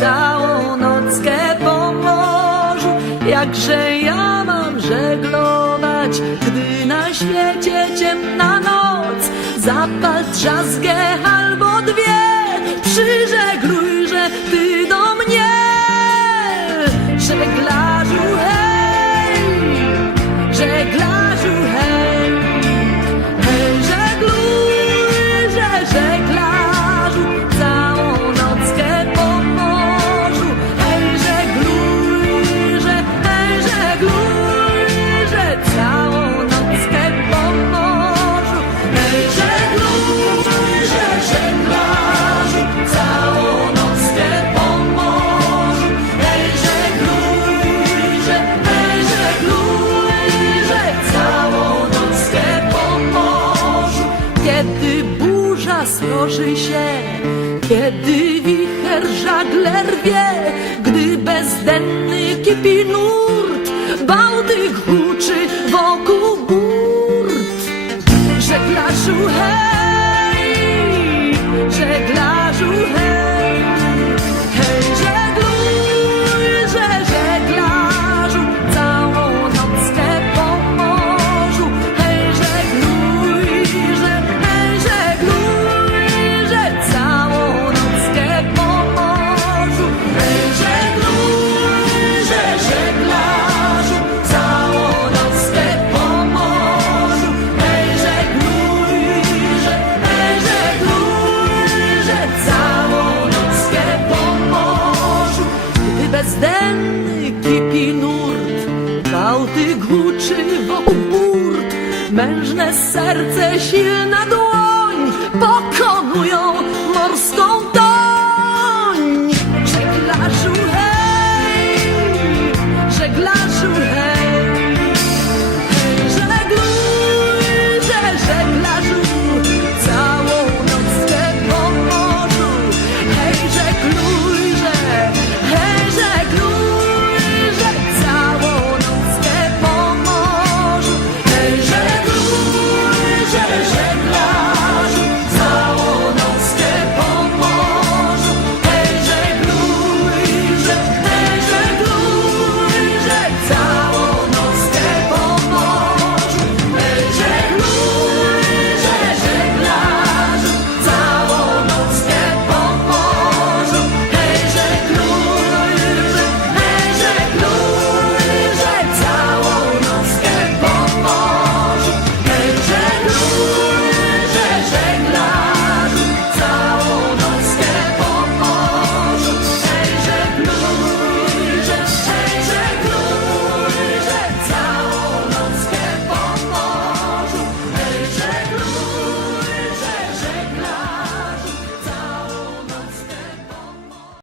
całą nockę po morzu. Jakże ja mam żeglować, gdy na świecie ciemna noc. Zapal drzazgę, Kiedy burza sroży się, kiedy wicher żagler gdy bezdenny kipi nurt, Bałtyk huczy wokół Mężne serce, silna dłoń pokonują